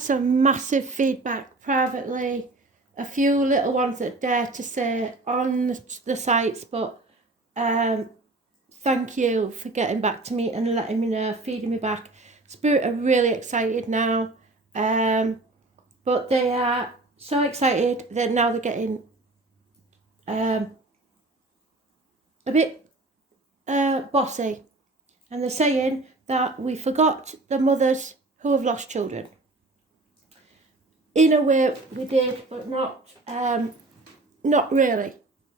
had some massive feedback privately, a few little ones that dare to say on the sites, but thank you for getting back to me and letting me know, feeding me back. Spirit are really excited now, but they are so excited that now they're getting a bit bossy, and they're saying that we forgot the mothers who have lost children. In a way we did, but not really,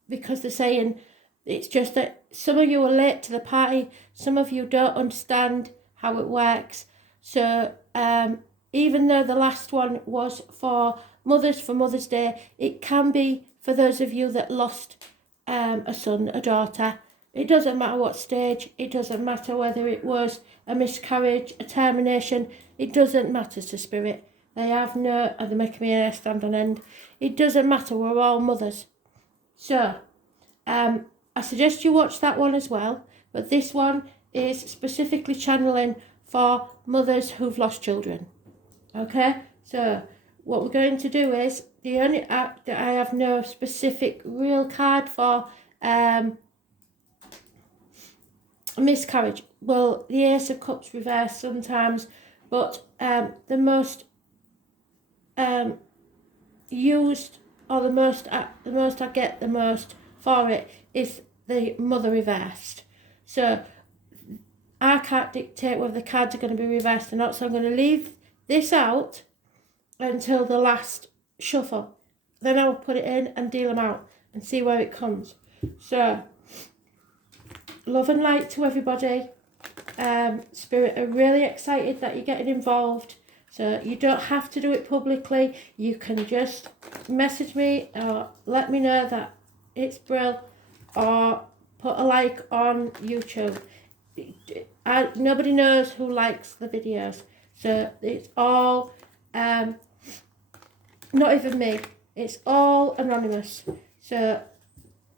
because they're saying it's just that some of you are late to the party, some of you don't understand how it works. So even though the last one was for Mother's Day, it can be for those of you that lost a son, a daughter. It doesn't matter what stage, it doesn't matter whether it was a miscarriage, a termination, it doesn't matter to Spirit. They have no, they're making me hair stand on end. It doesn't matter, we're all mothers. So, I suggest you watch that one as well, but this one is specifically channeling for mothers who've lost children. Okay, so what we're going to do is, the only act that I have no specific real card for a miscarriage, well, the Ace of Cups reverse sometimes, but the most used, or the most I get the most for it is the Mother reversed. So I can't dictate whether the cards are going to be reversed or not, so I'm going to leave this out until the last shuffle. Then I'll put it in and deal them out and see where it comes. So love and light to everybody. Spirit are really excited that you're getting involved. So you don't have to do it publicly. You can just message me or let me know that it's Brill, or put a like on YouTube. Nobody knows who likes the videos. So it's all, not even me. It's all anonymous. So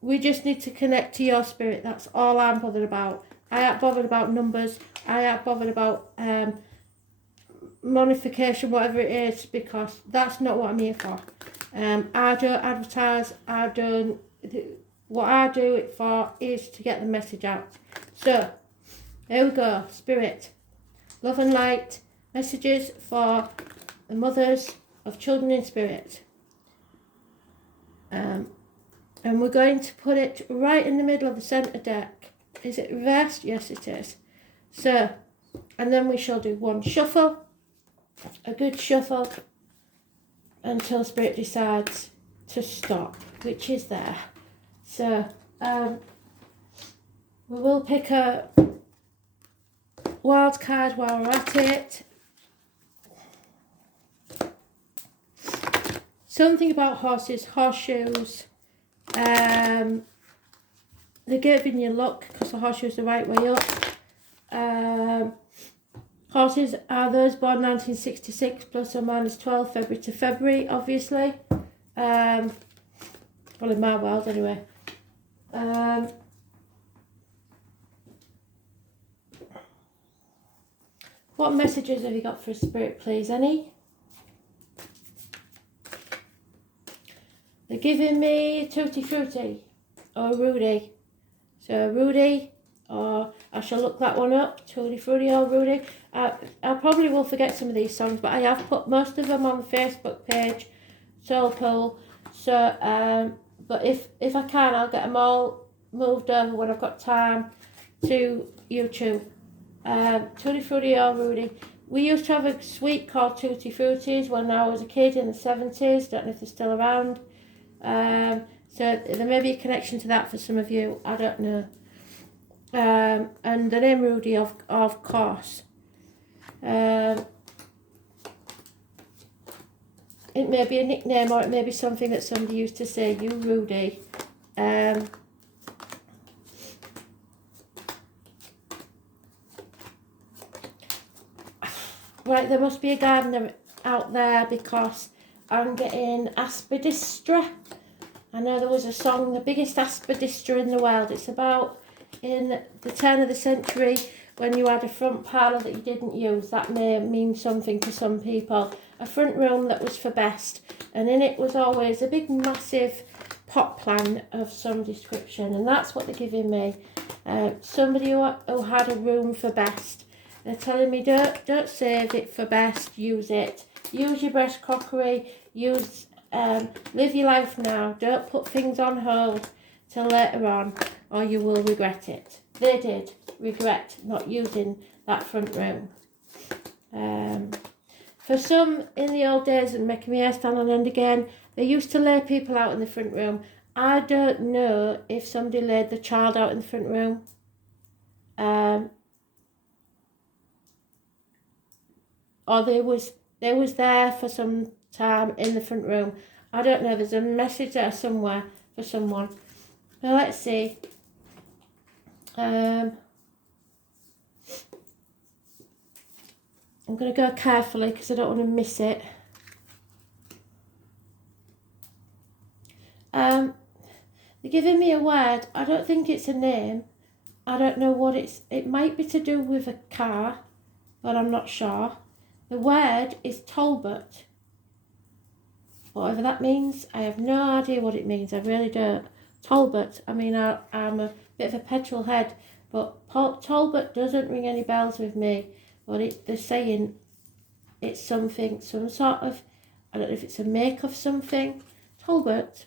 we just need to connect to your spirit. That's all I'm bothered about. I ain't bothered about numbers. I ain't bothered about monification, whatever it is, because that's not what I'm here for. I don't advertise. What I do it for is to get the message out. So there we go. Spirit, love and light, messages for the mothers of children in spirit. And we're going to put it right in the middle of the centre deck. Is it reversed? Yes, it is. So, and then we shall do one shuffle, a good shuffle, until Spirit decides to stop, which is there. So, we will pick a wild card while we're at it. Something about horses, horseshoes. They're giving you luck because the horseshoe's the right way up. Horses are those born 1966 plus or minus 12 February to February, obviously. Well, in my world anyway. What messages have you got for Spirit, please? Any? They're giving me Tutti Frutti or Rudy. So Rudy, or I shall look that one up. Tutti Frutti or Rudy. I probably will forget some of these songs, but I have put most of them on the Facebook page, Soul Pool. So, but if I can, I'll get them all moved over when I've got time to YouTube. Tutti Frutti or Rudy. We used to have a sweet called Tutti Fruttis when I was a kid in the 70s. Don't know if they're still around. So there may be a connection to that for some of you. I don't know. And the name Rudy, of course. It may be a nickname, or it may be something that somebody used to say, you Rudy. Right, there must be a gardener out there because I'm getting aspidistra. I know there was a song, the biggest aspidistra in the world. It's about in the turn of the century when you had a front parlour that you didn't use, that may mean something to some people. A front room that was for best, and in it was always a big massive pot plant of some description, and that's what they're giving me. Somebody who had a room for best. They're telling me don't save it for best, use it. Use your best crockery, live your life now. Don't put things on hold till later on or you will regret it. They did regret not using that front room. For some in the old days, and making my hair stand on end again, they used to lay people out in the front room. I don't know if somebody laid the child out in the front room. Or they was there for some time in the front room. I don't know. There's a message there somewhere for someone. Now let's see. I'm going to go carefully because I don't want to miss it. They're giving me a word. I don't think it's a name. I don't know what it might be to do with a car, but I'm not sure. The word is Talbot. Whatever that means, I have no idea what it means. I really don't. Talbot, I mean, I'm a bit of a petrol head, but Talbot doesn't ring any bells with me. But they're saying it's something, some sort of, I don't know if it's a make of something. Talbot.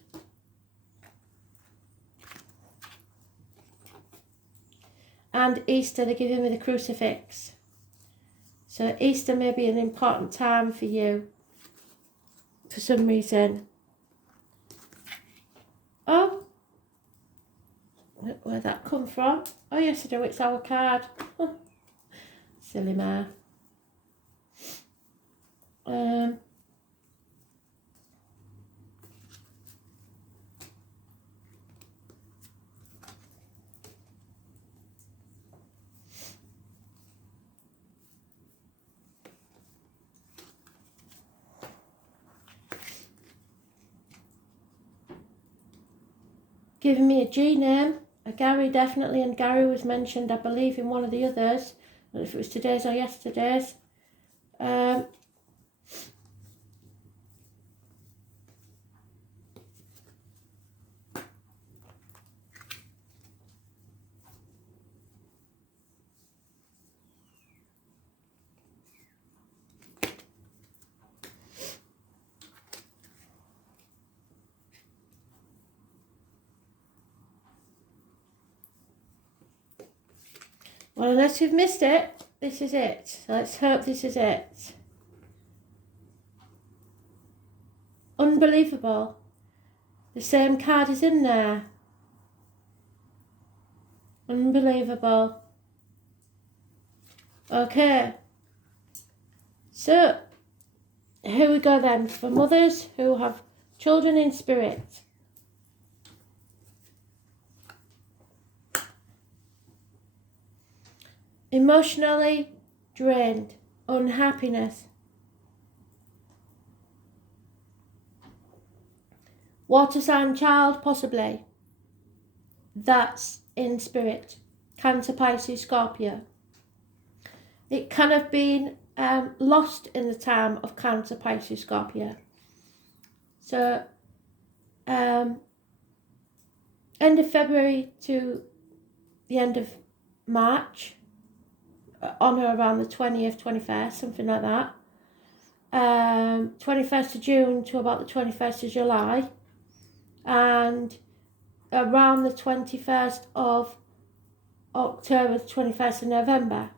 And Easter, they're giving me the crucifix. So Easter may be an important time for you, for some reason. Oh, where'd that come from? Oh yes, I do, it's our card. Silly ma. Giving me a G name, a Gary definitely, and Gary was mentioned, I believe, in one of the others. I don't know if it was today's or yesterday's. Well, unless you've missed it, this is it. Let's hope this is it. Unbelievable. The same card is in there. Unbelievable. Okay. So, here we go then. For mothers who have children in spirit. Emotionally drained, unhappiness. Water sign child, possibly. That's in spirit. Cancer, Pisces, Scorpio. It can have been lost in the time of Cancer, Pisces, Scorpio. So, end of February to the end of March. On or around the 20th, 21st, something like that. 21st of June to about the 21st of July. And around the 21st of October, 21st of November.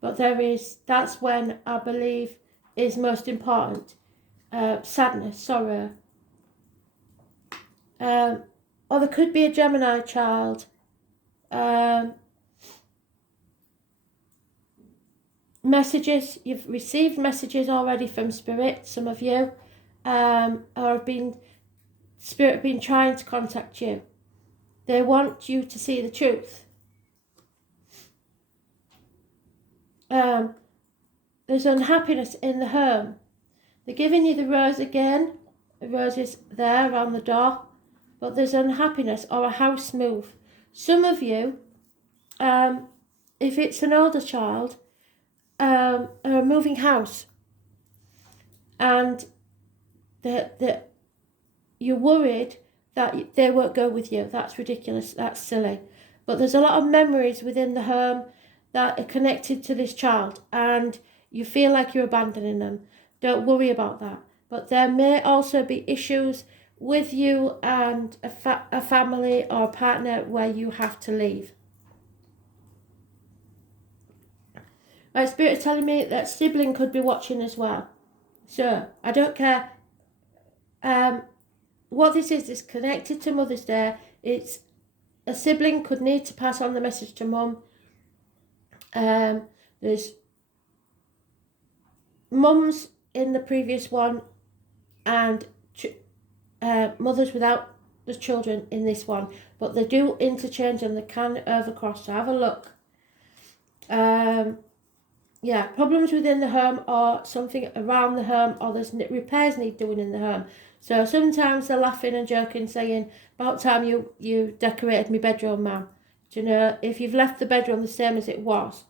But that's when I believe is most important. Sadness, sorrow. Or there could be a Gemini child. Messages, you've received messages already from Spirit, some of you, or Spirit have been trying to contact you. They want you to see the truth. There's unhappiness in the home. They're giving you the rose again. The rose is there around the door, but there's unhappiness or a house move. Some of you if it's an older child, are moving house, and that you're worried that they won't go with you. That's ridiculous. That's silly. But there's a lot of memories within the home that are connected to this child, and you feel like you're abandoning them. Don't worry about that. But there may also be issues with you and a family or a partner where you have to leave. My spirit is telling me that sibling could be watching as well. So I don't care. What this is connected to Mother's Day. It's a sibling could need to pass on the message to mum. There's mums in the previous one, and mothers without the children in this one, but they do interchange and they can overcross. So have a look. Yeah, problems within the home or something around the home, or there's repairs need doing in the home. So sometimes they're laughing and joking, saying, about time you decorated my bedroom, Mum. Do you know, if you've left the bedroom the same as it was,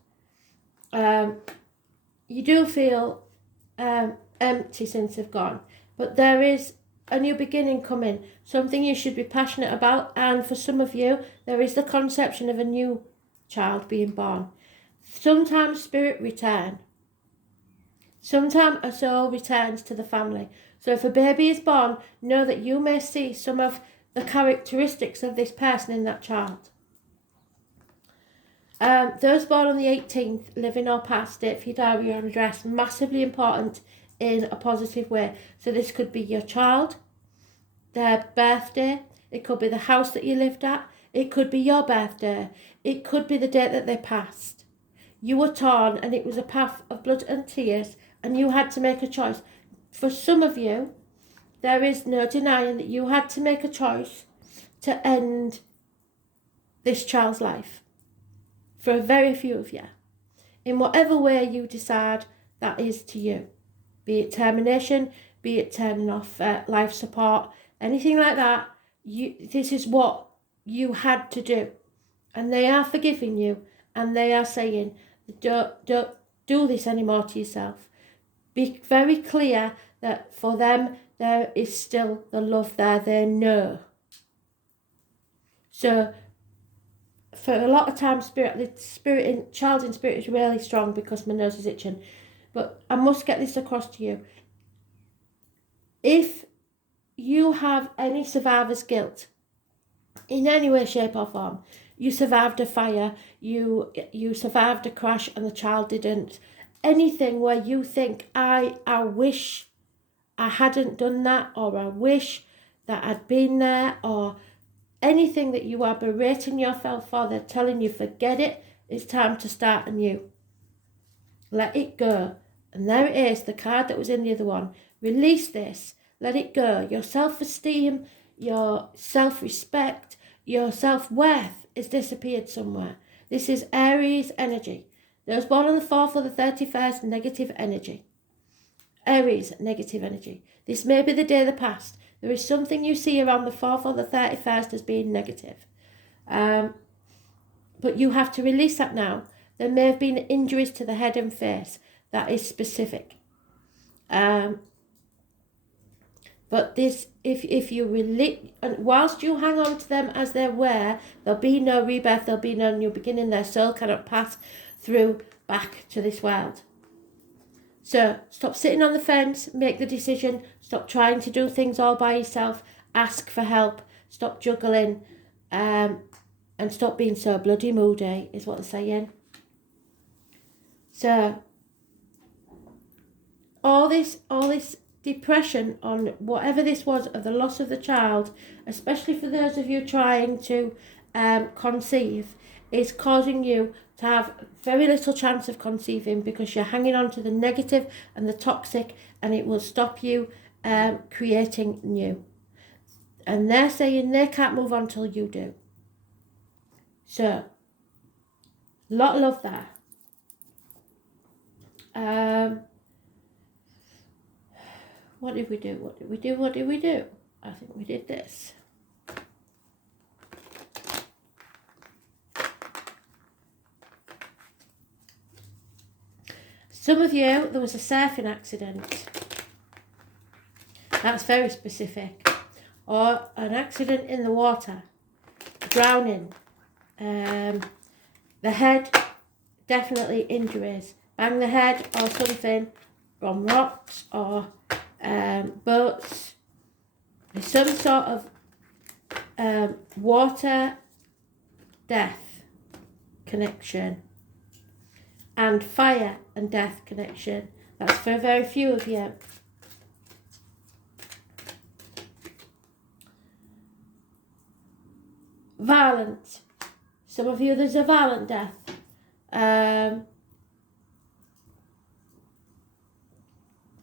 you do feel empty since they've gone. But there is a new beginning coming, something you should be passionate about, and for some of you, there is the conception of a new child being born. Sometimes spirit return. Sometimes a soul returns to the family. So if a baby is born, know that you may see some of the characteristics of this person in that child. Those born on the 18th, living or past, date for your diary or address, massively important in a positive way. So this could be your child, their birthday, it could be the house that you lived at, it could be your birthday, it could be the date that they passed. You were torn and it was a path of blood and tears, and you had to make a choice. For some of you, there is no denying that you had to make a choice to end this child's life. For a very few of you, in whatever way you decide that is to you, be it termination, be it turning off life support, anything like that, this is what you had to do, and they are forgiving you, and they are saying, don't do this anymore to yourself. Be very clear that for them there is still the love there. They know. So for a lot of times, child in spirit is really strong because my nose is itching. But I must get this across to you. If you have any survivor's guilt in any way, shape or form, you survived a fire, you survived a crash and the child didn't, anything where you think, I wish I hadn't done that, or I wish that I'd been there, or anything that you are berating yourself for, they're telling you, forget it, it's time to start anew. Let it go. And there it is, the card that was in the other one. Release this, let it go. Your self-esteem, your self-respect, your self-worth has disappeared somewhere. This is Aries energy. Those born on the 4th or the 31st, negative energy. Aries, negative energy. This may be the day of the past. There is something you see around the 4th or the 31st as being negative. But you have to release that now. There may have been injuries to the head and face. That is specific. But this, if you release, and whilst you hang on to them as they were, there'll be no rebirth, there'll be no new beginning. Their soul cannot pass through back to this world. So stop sitting on the fence, make the decision, stop trying to do things all by yourself, ask for help, stop juggling, and stop being so bloody moody, is what they're saying. So all this depression on whatever this was of the loss of the child, especially for those of you trying to conceive, is causing you to have very little chance of conceiving because you're hanging on to the negative and the toxic, and it will stop you creating new. And they're saying they can't move on till you do. So, a lot of love there. What did we do? I think we did this. Some of you, there was a surfing accident. That's very specific. Or an accident in the water, drowning. The head, definitely injuries. Bang the head or something from rocks or boats. There's some sort of water death connection and fire and death connection. That's for very few of you. Violent. Some of you, there's a violent death.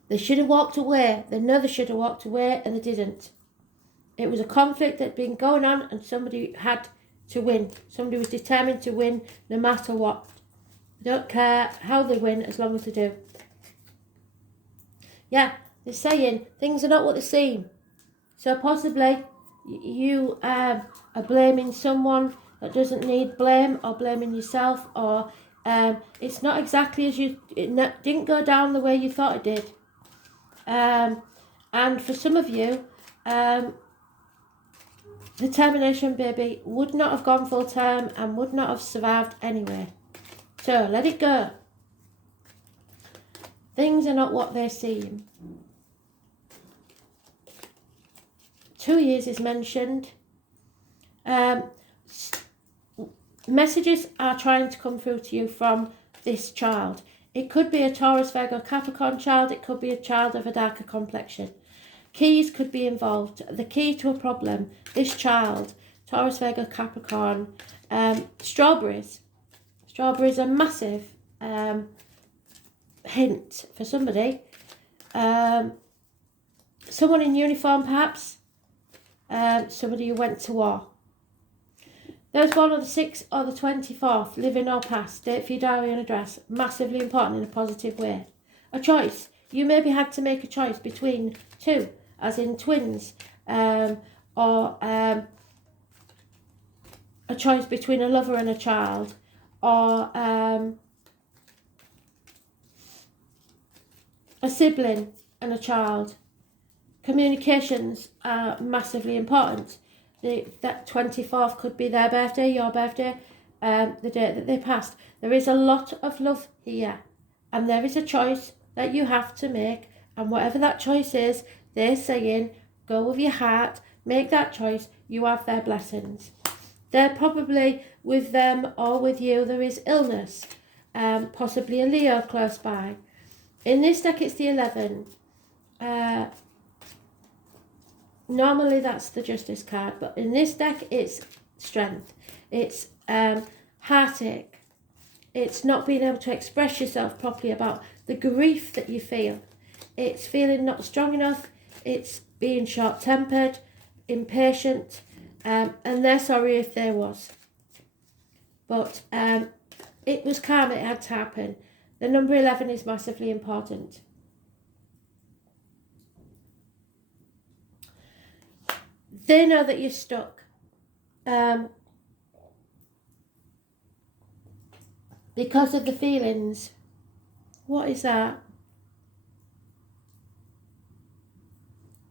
They should have walked away. They know they should have walked away and they didn't. It was a conflict that had been going on and somebody had to win. Somebody was determined to win no matter what. They don't care how they win as long as they do. Yeah, they're saying things are not what they seem. So possibly you are blaming someone that doesn't need blame, or blaming yourself, or it's not exactly as it didn't go down the way you thought it did. And for some of you, the termination baby would not have gone full term and would not have survived anyway. So let it go. Things are not what they seem. 2 years is mentioned. Messages are trying to come through to you from this child. It could be a Taurus, Virgo, Capricorn child. It could be a child of a darker complexion. Keys could be involved. The key to a problem. This child, Taurus, Virgo, Capricorn. Strawberries. Strawberries are massive hint for somebody. Someone in uniform, perhaps. Somebody who went to war. Those born on the 6th or the 24th, living or past, date for your diary and address, massively important in a positive way. A choice. You maybe had to make a choice between two, as in twins, or a choice between a lover and a child, or a sibling and a child. Communications are massively important. That 24th could be their birthday, your birthday, the date that they passed. There is a lot of love here, and there is a choice that you have to make, and whatever that choice is, they're saying, go with your heart, make that choice, you have their blessings. They're probably with them or with you, there is illness, possibly a Leo close by. In this deck, it's the 11. Normally that's the Justice card, but in this deck it's strength, it's heartache, it's not being able to express yourself properly about the grief that you feel, it's feeling not strong enough, it's being short-tempered, impatient, and they're sorry if there was. But it was calm, it had to happen. The number 11 is massively important. They know that you're stuck. Because of the feelings. What is that?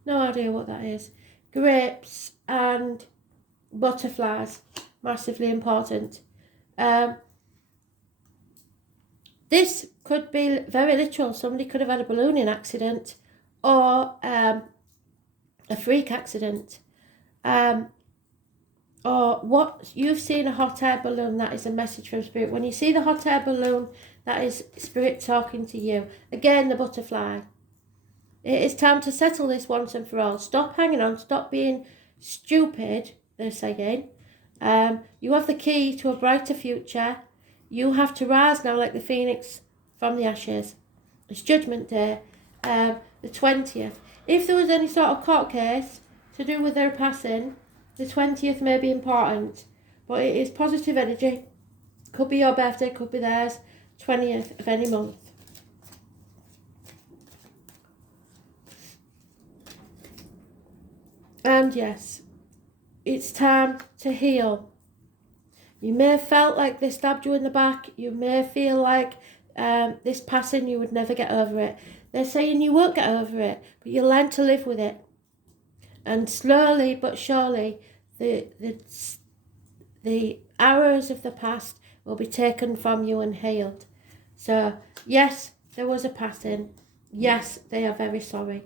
No idea what that is. Grapes and butterflies. Massively important. This could be very literal. Somebody could have had a ballooning accident or a freak accident. Or what you've seen a hot air balloon, that is a message from spirit. When you see the hot air balloon, that is spirit talking to you. Again, the butterfly. It is time to settle this once and for all. Stop hanging on, stop being stupid, they're saying. You have the key to a brighter future. You have to rise now like the phoenix from the ashes. It's Judgment Day, the 20th. If there was any sort of court case to do with their passing, the 20th may be important, but it is positive energy. Could be your birthday, could be theirs, 20th of any month. And yes, it's time to heal. You may have felt like they stabbed you in the back. You may feel like this passing, you would never get over it. They're saying you won't get over it, but you learn to live with it. And slowly but surely, the arrows of the past will be taken from you and healed. So, yes, there was a passing. Yes, they are very sorry.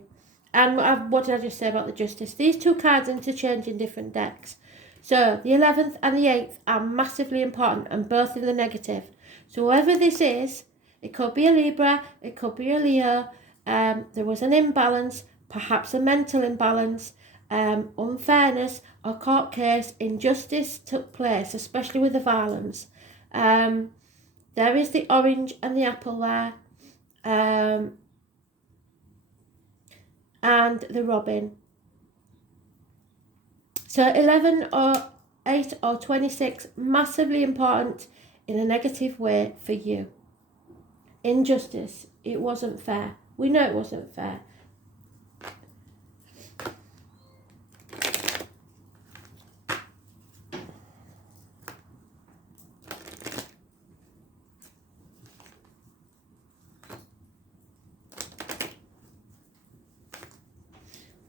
And what did I just say about the Justice? These two cards interchange in different decks. So, the 11th and the 8th are massively important and both in the negative. So, whoever this is, it could be a Libra, it could be a Leo. There was an imbalance, perhaps a mental imbalance, unfairness, or court case, injustice took place, especially with the violence. There is the orange and the apple there, and the robin. So 11 or 8 or 26, massively important in a negative way for you. Injustice, it wasn't fair. We know it wasn't fair.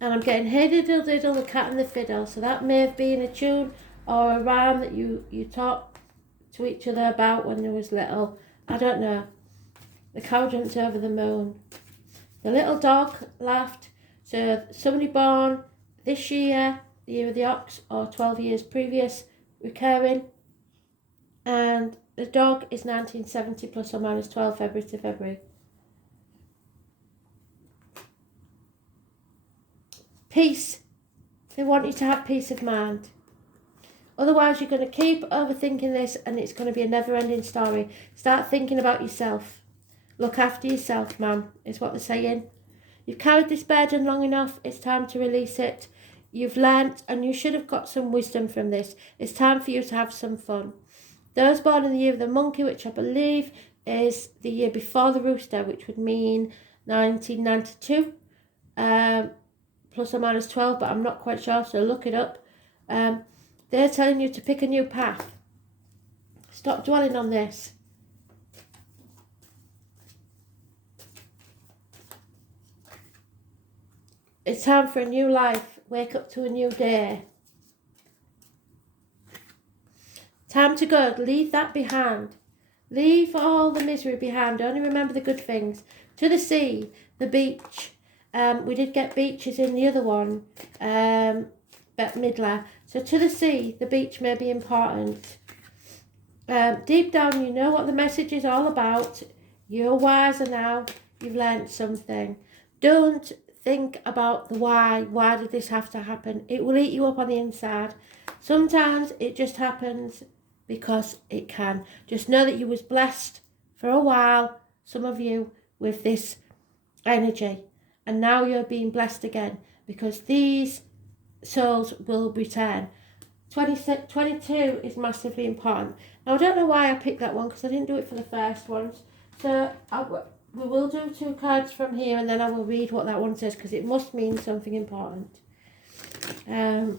And I'm getting hey diddle diddle, the cat and the fiddle. So that may have been a tune or a rhyme that you taught to each other about when they was little. I don't know. The cow jumped over the moon. The little dog laughed. So somebody born this year, the year of the ox, or 12 years previous, recurring. And the dog is 1970 plus or minus 12 February to February. Peace. They want you to have peace of mind. Otherwise, you're going to keep overthinking this and it's going to be a never-ending story. Start thinking about yourself. Look after yourself, man, is what they're saying. You've carried this burden long enough. It's time to release it. You've learnt and you should have got some wisdom from this. It's time for you to have some fun. Those born in the year of the monkey, which I believe is the year before the rooster, which would mean 1992. Plus or minus 12, but I'm not quite sure, so look it up. They're telling you to pick a new path. Stop dwelling on this. It's time for a new life. Wake up to a new day. Time to go. Leave that behind. Leave all the misery behind. Only remember the good things. To the sea, the beach. We did get beaches in the other one, Bette Midler. So to the sea, the beach may be important. Deep down, you know what the message is all about. You're wiser now. You've learnt something. Don't think about the why. Why did this have to happen? It will eat you up on the inside. Sometimes it just happens because it can. Just know that you was blessed for a while, some of you, with this energy. And now you're being blessed again because these souls will return. 22 is massively important. Now, I don't know why I picked that one because I didn't do it for the first ones. So we will do 2 cards from here and then I will read what that one says because it must mean something important. So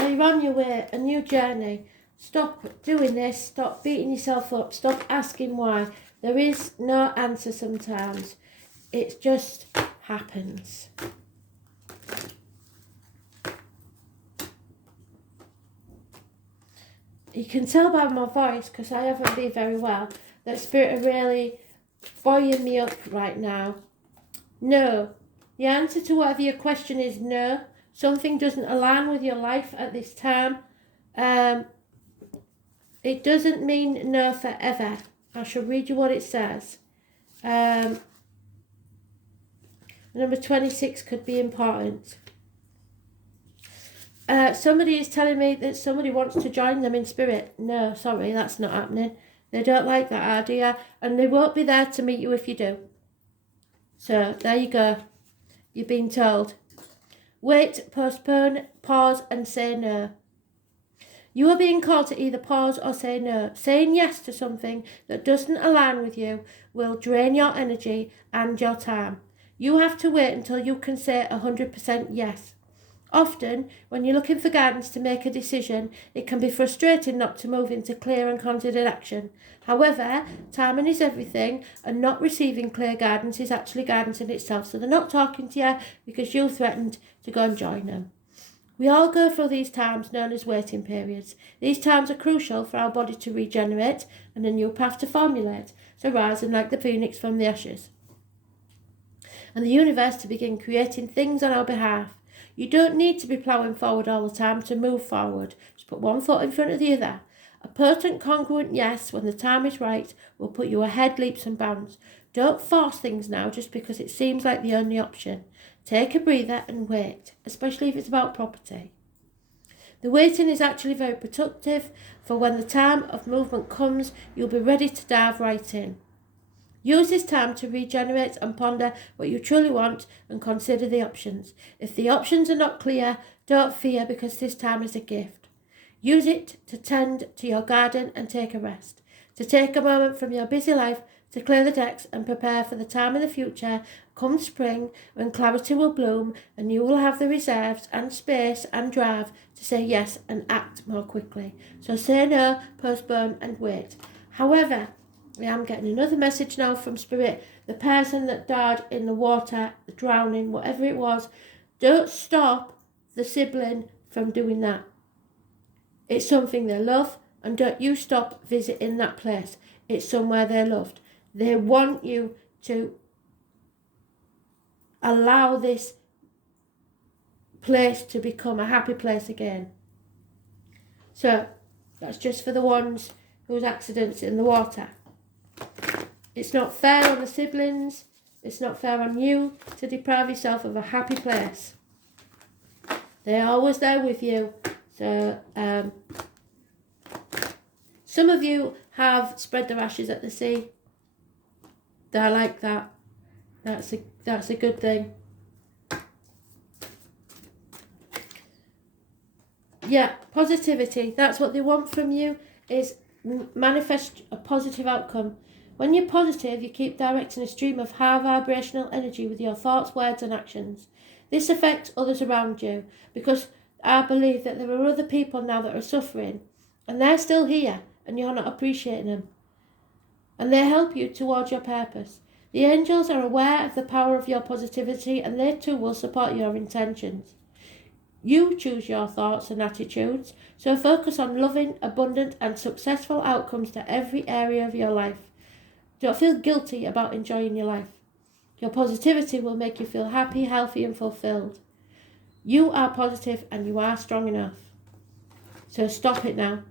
you're on your way, a new journey. Stop doing this. Stop beating yourself up. Stop asking why. There is no answer sometimes. It just happens. You can tell by my voice, because I haven't been very well, that Spirit are really buoying me up right now. No. The answer to whatever your question is no. Something doesn't align with your life at this time. It doesn't mean no forever. I shall read you what it says. Number 26 could be important. Somebody is telling me that somebody wants to join them in spirit. No, sorry, that's not happening. They don't like that idea and they won't be there to meet you if you do. So, there you go. You've been told. Wait, postpone, pause and say no. You are being called to either pause or say no. Saying yes to something that doesn't align with you will drain your energy and your time. You have to wait until you can say 100% yes. Often, when you're looking for guidance to make a decision, it can be frustrating not to move into clear and considered action. However, timing is everything, and not receiving clear guidance is actually guidance in itself. So they're not talking to you because you threatened to go and join them. We all go through these times known as waiting periods. These times are crucial for our body to regenerate and a new path to formulate, so rising like the phoenix from the ashes, and the universe to begin creating things on our behalf. You don't need to be ploughing forward all the time to move forward. Just put one foot in front of the other. A potent, congruent yes, when the time is right, will put you ahead leaps and bounds. Don't force things now just because it seems like the only option. Take a breather and wait, especially if it's about property. The waiting is actually very productive, for when the time of movement comes, you'll be ready to dive right in. Use this time to regenerate and ponder what you truly want and consider the options. If the options are not clear, don't fear, because this time is a gift. Use it to tend to your garden and take a rest, to take a moment from your busy life to clear the decks and prepare for the time in the future, come spring, when clarity will bloom and you will have the reserves and space and drive to say yes and act more quickly. So say no, postpone and wait. However, I am getting another message now from Spirit. The person that died in the water, drowning, whatever it was, don't stop the sibling from doing that. It's something they love, and don't you stop visiting that place. It's somewhere they're loved. They want you to allow this place to become a happy place again. So that's just for the ones whose accidents in the water. It's not fair on the siblings. It's not fair on you to deprive yourself of a happy place. They're always there with you. So some of you have spread their ashes at the sea. They're like that. That's a good thing. Yeah, positivity. That's what they want from you, is manifest a positive outcome. When you're positive, you keep directing a stream of high vibrational energy with your thoughts, words and actions. This affects others around you, because I believe that there are other people now that are suffering and they're still here and you're not appreciating them. And they help you towards your purpose. The angels are aware of the power of your positivity, and they too will support your intentions. You choose your thoughts and attitudes, so focus on loving, abundant and successful outcomes to every area of your life. Don't feel guilty about enjoying your life. Your positivity will make you feel happy, healthy and fulfilled. You are positive and you are strong enough. So stop it now.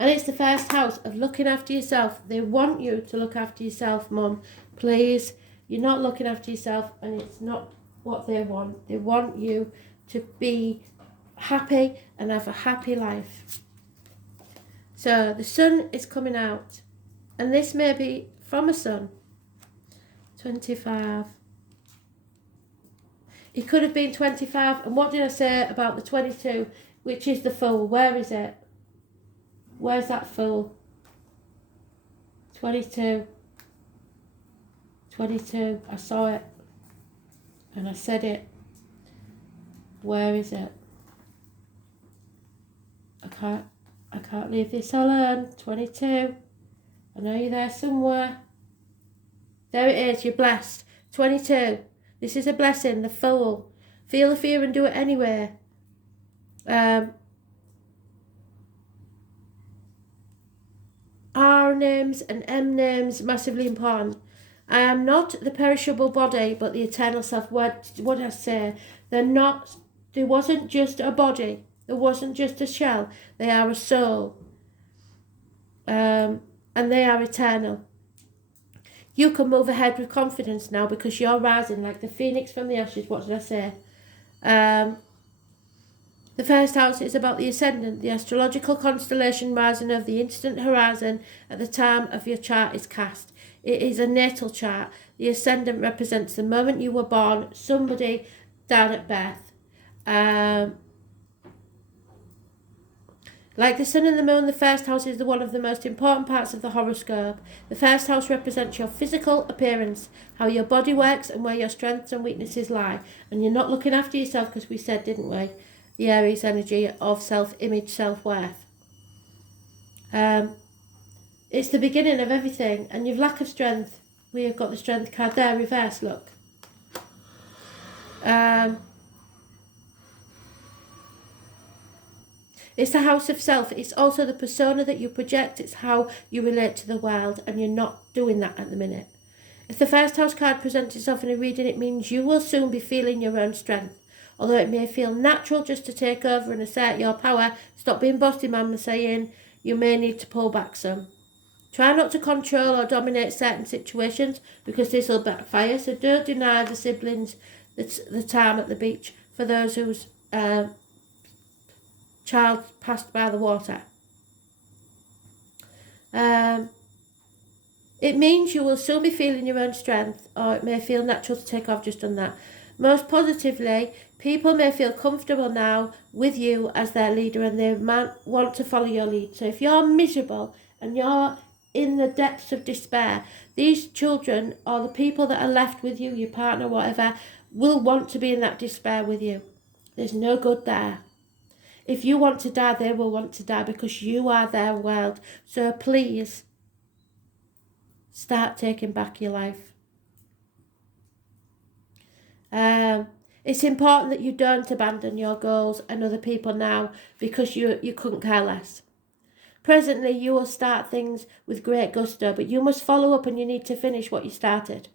And it's the first house of looking after yourself. They want you to look after yourself, Mum. Please, you're not looking after yourself, and it's not what they want. They want you to be happy and have a happy life. So the sun is coming out, and this may be from a sun. 25. It could have been 25. And what did I say about the 22, which is the fool? Where is it? Where's that fool? 22. 22. I saw it. And I said it. Where is it? I can't leave this alone. 22. I know you're there somewhere. There it is. You're blessed. 22. This is a blessing. The fool. Feel the fear and do it anyway. R names and M names, massively important. I am not the perishable body, but the eternal self. What did I say? They're not. There wasn't just a body. There wasn't just a shell. They are a soul. And they are eternal. You can move ahead with confidence now, because you're rising like the phoenix from the ashes. What did I say? The first house is about the ascendant, the astrological constellation rising over the instant horizon at the time of your chart is cast. It is a natal chart. The ascendant represents the moment you were born, somebody down at birth. Like the sun and the moon, the first house is one of the most important parts of the horoscope. The first house represents your physical appearance, how your body works and where your strengths and weaknesses lie. And you're not looking after yourself, because we said, didn't we? The Aries energy of self-image, self-worth. It's the beginning of everything, and your lack of strength. We have got the strength card there, reverse, look. It's the house of self. It's also the persona that you project. It's how you relate to the world, and you're not doing that at the minute. If the first house card presents itself in a reading, it means you will soon be feeling your own strength. Although it may feel natural just to take over and assert your power, stop being bossy mama saying, you may need to pull back some. Try not to control or dominate certain situations, because this will backfire. So don't deny the siblings the time at the beach for those whose child passed by the water. It means you will soon be feeling your own strength, or it may feel natural to take off. Just on that. Most positively, people may feel comfortable now with you as their leader, and they might want to follow your lead. So if you're miserable and you're in the depths of despair, these children or the people that are left with you, your partner, whatever, will want to be in that despair with you. There's no good there. If you want to die, they will want to die, because you are their world. So please, start taking back your life. It's important that you don't abandon your goals and other people now, because you couldn't care less. Presently, you will start things with great gusto, but you must follow up, and you need to finish what you started.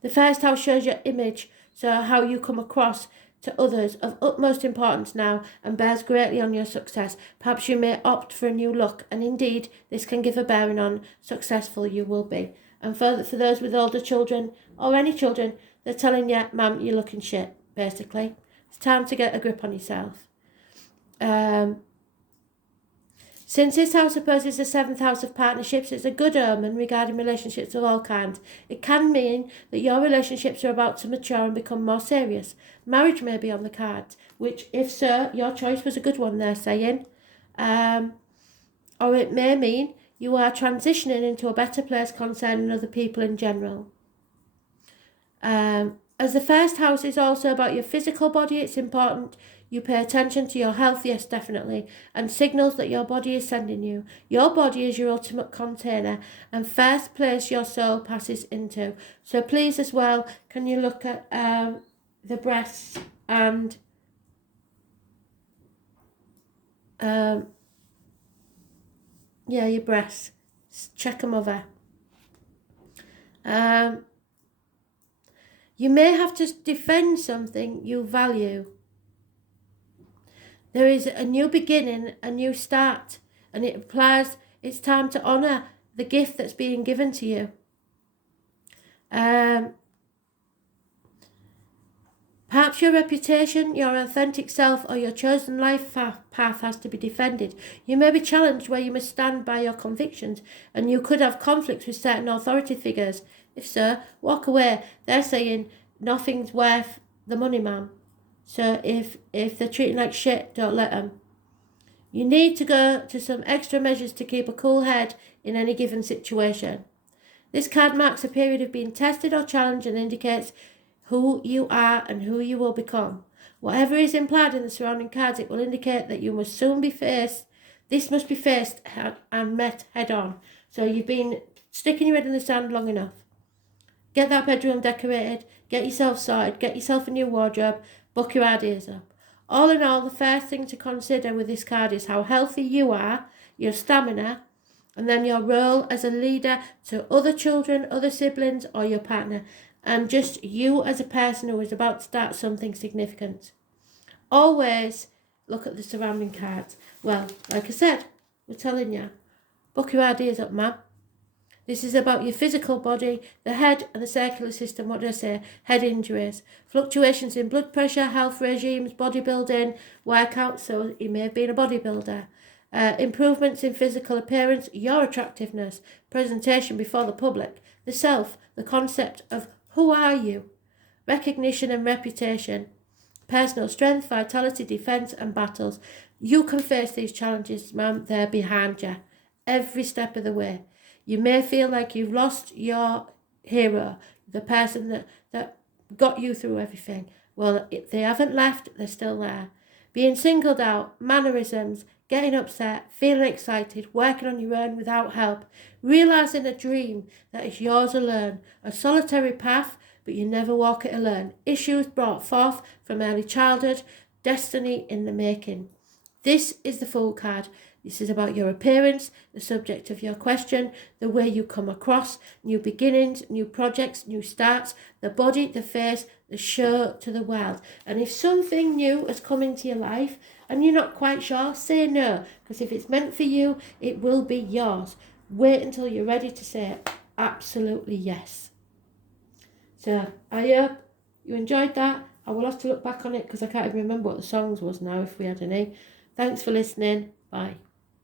The first house shows your image, so how you come across to others, of utmost importance now, and bears greatly on your success. Perhaps you may opt for a new look, and indeed this can give a bearing on successful you will be. And for those with older children, or any children, they're telling you, Mum, you're looking shit, basically. It's time to get a grip on yourself. Since this house opposes the 7th house of partnerships, it's a good omen regarding relationships of all kinds. It can mean that your relationships are about to mature and become more serious. Marriage may be on the cards, which, if so, your choice was a good one, they're saying. Or it may mean you are transitioning into a better place concerning other people in general. As the first house is also about your physical body, it's important you pay attention to your health, yes, definitely, and signals that your body is sending you. Your body is your ultimate container, and first place your soul passes into. So please, as well, can you look at the breasts and your breasts. Check them over. You may have to defend something you value. There is a new beginning, a new start, and it implies it's time to honour the gift that's being given to you. Perhaps your reputation, your authentic self, or your chosen life path has to be defended. You may be challenged where you must stand by your convictions, and you could have conflicts with certain authority figures. If so, walk away. They're saying nothing's worth the money, ma'am. So if they're treating like shit, don't let them. You need to go to some extra measures to keep a cool head in any given situation. This card marks a period of being tested or challenged and indicates who you are and who you will become. Whatever is implied in the surrounding cards, it will indicate that you must soon be faced. This must be faced and met head on. So you've been sticking your head in the sand long enough. Get that bedroom decorated, get yourself sorted, get yourself a new wardrobe, book your ideas up. All in all, the first thing to consider with this card is how healthy you are, your stamina, and then your role as a leader to other children, other siblings, or your partner, and just you as a person who is about to start something significant. Always look at the surrounding cards. Well, like I said, we're telling you, book your ideas up, ma'am. This is about your physical body, the head and the circular system. What did I say? Head injuries, fluctuations in blood pressure, health regimes, bodybuilding, workouts. So you may have been a bodybuilder. Improvements in physical appearance, your attractiveness, presentation before the public, the self, the concept of who are you, recognition and reputation, personal strength, vitality, defense and battles. You can face these challenges, ma'am. They're behind you every step of the way. You may feel like you've lost your hero, the person that got you through everything. Well, they haven't left, they're still there. Being singled out, mannerisms, getting upset, feeling excited, working on your own without help, realising a dream that is yours alone, a solitary path, but you never walk it alone. Issues brought forth from early childhood, destiny in the making. This is the Fool card. This is about your appearance, the subject of your question, the way you come across, new beginnings, new projects, new starts, the body, the face, the show to the world. And if something new has come into your life and you're not quite sure, say no, because if it's meant for you, it will be yours. Wait until you're ready to say absolutely yes. So I hope you enjoyed that. I will have to look back on it because I can't even remember what the songs was now, if we had any. Thanks for listening. Bye.